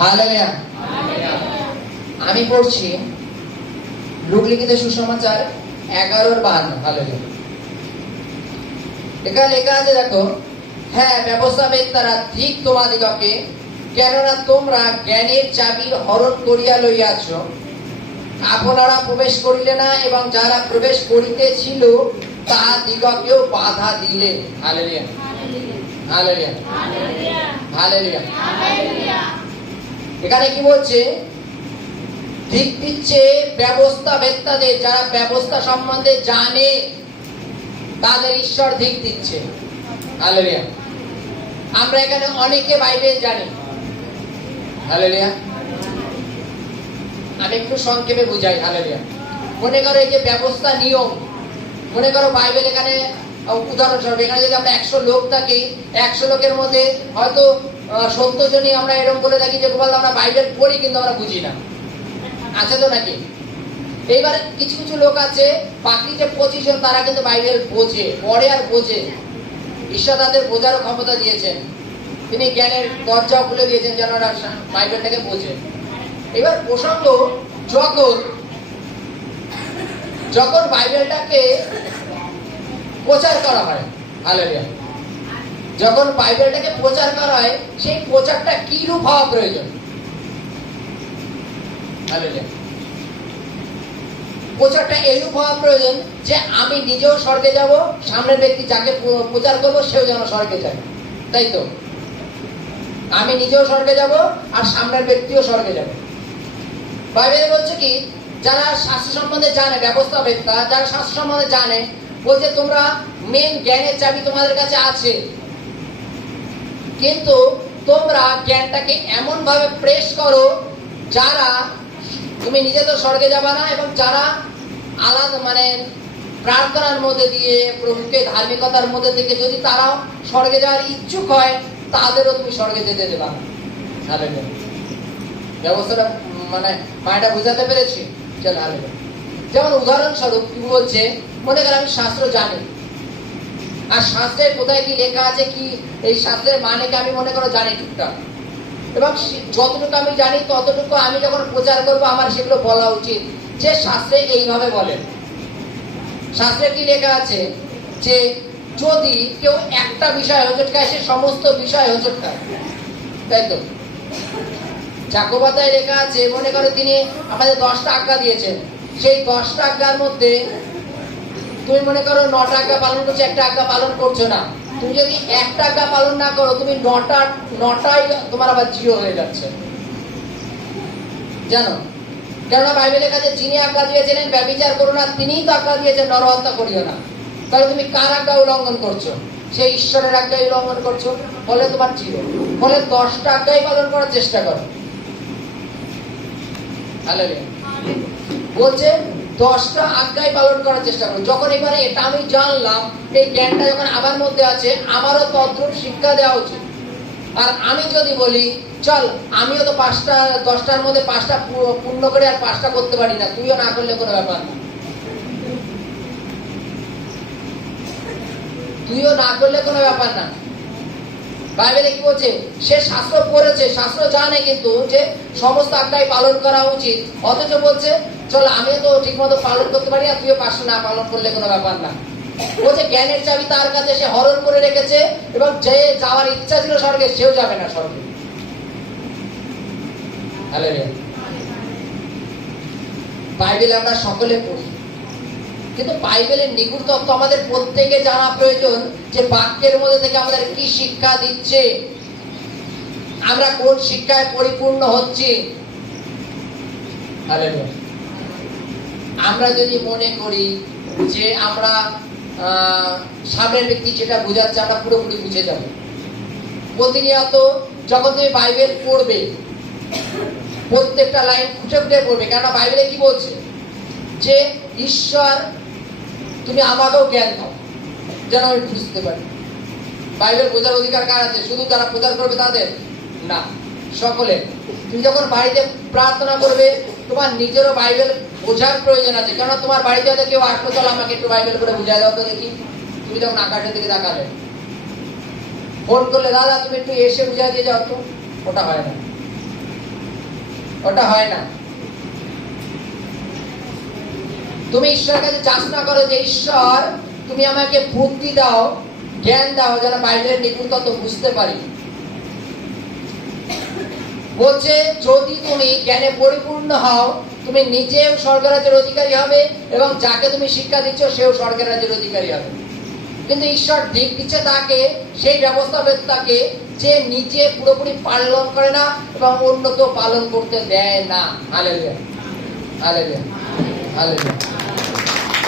Hallelujah. আমি পড়ছি লূকা লিখিত সুসমাচার 11:52। হালেলুয়া। এখানে লেখা আছে, দেখো, হ্যাঁ ব্যবস্থাবেত্তারা ঠিক তোমাদিগকে, কেননা তোমরা জ্ঞানের চাবি হরণ করিয়া লইয়াছ, আপনারা প্রবেশ করিলে না, এবং যারা প্রবেশ করিতেছিল তাহাদিগকেও বাধা দিলে। Hallelujah, hallelujah, hallelujah. এখানে কি বলছে? দিক দিচ্ছে ব্যবস্থাবেত্তাদের, যারা ব্যবস্থা সম্বন্ধে জানে তাদের ঈশ্বর দিক দিচ্ছে। হালেলুয়া। আমরা এখানে অনেকে বাইবেল জানি। হালেলুয়া। আমি একটু সংক্ষেপে বুঝাই। হালেলুয়া। মনে করো এই যে ব্যবস্থা নিয়ম, মনে করো বাইবেল এখানে উদাহরণস্বরূপ এখানে যদি আমরা 100 লোক থাকি, 100 লোকের মধ্যে হয়তো 70 জনই আমরা এরকম করে থাকি যে গোপাল আমরা বাইবেল পড়ি কিন্তু আমরা বুঝি না। আছে তো নাকি? এইবার কিছু কিছু লোক আছে, বাকি যে 25 জন তারা কিন্তু বাইবেল বোঝে, পড়ে আর বোঝে। ঈশ্বর তাদের বোঝারও ক্ষমতা দিয়েছেন, তিনি জ্ঞানের দরজাও খুলে দিয়েছেন যেন বাইবেলটাকে বোঝে। এবার প্রসঙ্গ, যখন বাইবেলটাকে প্রচার করা হয়, হালেলুয়া, যখন বাইবেলটাকে প্রচার করা হয়, সেই প্রচারটা কি রূপ হওয়া প্রয়োজন? হালেলুয়া। প্রচারটা এরূপ হওয়া প্রয়োজন যে আমি নিজেও স্বর্গে যাব, সামনের ব্যক্তি যাকে প্রচার করবো সেও যেন স্বর্গে যায়। তাই তো? আমি নিজেও স্বর্গে যাব আর সামনের ব্যক্তিও স্বর্গে যাবে। বাইবেলে বলছে কি, যারা শাস্ত্র সম্বন্ধে জানে, ব্যবস্থাবেত্তা যারা শাস্ত্র সম্বন্ধে জানে, বলছে তোমরা মেন জ্ঞানের চাবি তোমাদের কাছে আছে, কিন্তু তোমরা জ্ঞানটাকে এমন ভাবে প্রেস করো যারা, তুমি নিজে তো স্বর্গে যাবা না, এবং যারা আলাদা মানে প্রার্থনার মধ্যে দিয়ে, প্রভুকে ধার্মিকতার মধ্যে থেকে যদি তারাও স্বর্গে যাওয়ার ইচ্ছুক হয়, তাদেরও তুমি স্বর্গে যেতে দেবা না। ব্যবস্থাটা মানে মায়েরা বুঝাতে পেরেছি? চল, হালেলুয়া। যেমন উদাহরণস্বরূপ কি বলছে, মনে কর আমি শাস্ত্র জানি, আর শাস্ত্রের কোথায় কি লেখা আছে, কি এই শাস্ত্রের মানেকে আমি মনে করো জানি টুকটাক, এবং যতটুকু আমি জানি ততটুকু আমি যখন প্রচার করবো আমার সেগুলো বলা উচিত যে শাস্ত্রে এইভাবে বলেন। শাস্ত্রে কি লেখা আছে যে যদি কেউ একটা বিষয় হোঁচট খায়, সে সমস্ত বিষয় হোঁচট খায়। তাই তো? যাকোবাতায় লেখা আছে, মনে করো তিনি আমাদের 10টা আজ্ঞা দিয়েছেন, সেই 10টা আজ্ঞার মধ্যে তুমি মনে করো 9টা আজ্ঞা পালন করছো, একটা আজ্ঞা পালন করছো না। তুমি যদি একটা আজ্ঞা পালন না করো, তুমি 9টাই তোমার আবার জিরো হয়ে যাচ্ছে, জানো? কেননা বাইবেলে লেখা আছে যিনি আজ্ঞা দিয়েছিলেন ব্যভিচার করো না, তিনিই তো আজ্ঞা দিয়েছেন নরহত্যা করিও না। তাহলে তুমি কার আজ্ঞা উল্লঙ্ঘন করছো? সেই ঈশ্বরের আজ্ঞা উল্লঙ্ঘন করছো, ফলে তোমার জিরো। ফলে 10টা আজ্ঞাই পালন করার চেষ্টা করো। হালেলুয়া। বলছে 10টা আজ্ঞাই পালন করার চেষ্টা করো। যখন এবারে এটা আমি জানলাম, এই জ্ঞানটা যখন আমার মধ্যে আছে, আমারও তদ্রূপ শিক্ষা দেওয়া উচিত। আর আমি যদি বলি চল আমিও তো 10টার মধ্যে 5টা পূর্ণ করে আর 5টা করতে পারি না, তুইও না করলে কোনো ব্যাপার না, তুইও না করলে কোনো ব্যাপার না। বাইবেলে কি বলছে? সে শাস্ত্র পড়েছে, শাস্ত্র জানে কিন্তু যে সমস্ত আজ্ঞাই পালন করা উচিত, অথচ বলছে চল আমিও তো ঠিক মতো পালন করতে পারি, আর তুইও 5টা না পালন করলে কোনো ব্যাপার না। বলছে জ্ঞানের চাবি তার কাছে, সে হরণ করে রেখেছে, এবং যে যাওয়ার ইচ্ছা ছিল স্বর্গে, সেও যাবে না স্বর্গে। হালেলুয়া। বাইবেল আমরা সকলে পড়ি, কিন্তু বাইবেলের নিগুড় তত্ত্ব আমাদের প্রত্যেকে জানা প্রয়োজন, যে বাক্যের মধ্যে থেকে আমাদের কি শিক্ষা দিচ্ছে, আমরা কোন শিক্ষায় পরিপূর্ণ হচ্ছি। হালেলুয়া। আমরা যদি মনে করি যে আমরা সামনের ব্যক্তি যেটা বুঝাচ্ছে আমরা পুরোপুরি বুঝে যাব, প্রতিনিয়ত যখন তুমি বাইবেল পড়বে প্রত্যেকটা লাইন খুঁটে খুঁটে পড়বে, কেননা বাইবেলে কি বলছে যে ঈশ্বর, তুমি আমাকেও জ্ঞান দাও যেন আমি বুঝতে পারি। বাইবেল বোঝার অধিকার কার আছে? শুধু যারা প্রচার করবে তাদের না, সকলে। তুমি যখন বাড়িতে প্রার্থনা করবে, তোমার নিজেরও বাইবেল বোঝার প্রয়োজন আছে, কেননা তোমার বাড়িতে হয়তো কেউ আসলো, চলো আমাকে একটু বাইবেল করে বুঝাই দাও তো দেখি। তুমি যখন আকাশের দিকে তাকালে, ফোন করলে দাদা তুমি একটু এসে বুঝাই দিয়ে যাও তো, ওটা হয় না। ওটা হয় না। তুমি ঈশ্বরের কাছে যাচনা করো যে ঈশ্বর তুমি আমাকে বুদ্ধি দাও, জ্ঞান দাও, যেন বাইবেলের নিপুণ তত্ত্ব বুঝতে পারি। বলছে যদি তুমি জ্ঞানে পরিপূর্ণ হও, তুমি নিজেও স্বর্গরাজ্যের অধিকারী হবে এবং যাকে তুমি শিক্ষা দিচ্ছ সেও স্বর্গের রাজ্যের অধিকারী হবে। কিন্তু ঈশ্বর দিক দিচ্ছে তাকে, সেই ব্যবস্থাপককে, যে নিজে পুরোপুরি পালন করে না এবং অন্য তো পালন করতে দেয় না। Hallelujah, hallelujah, hallelujah.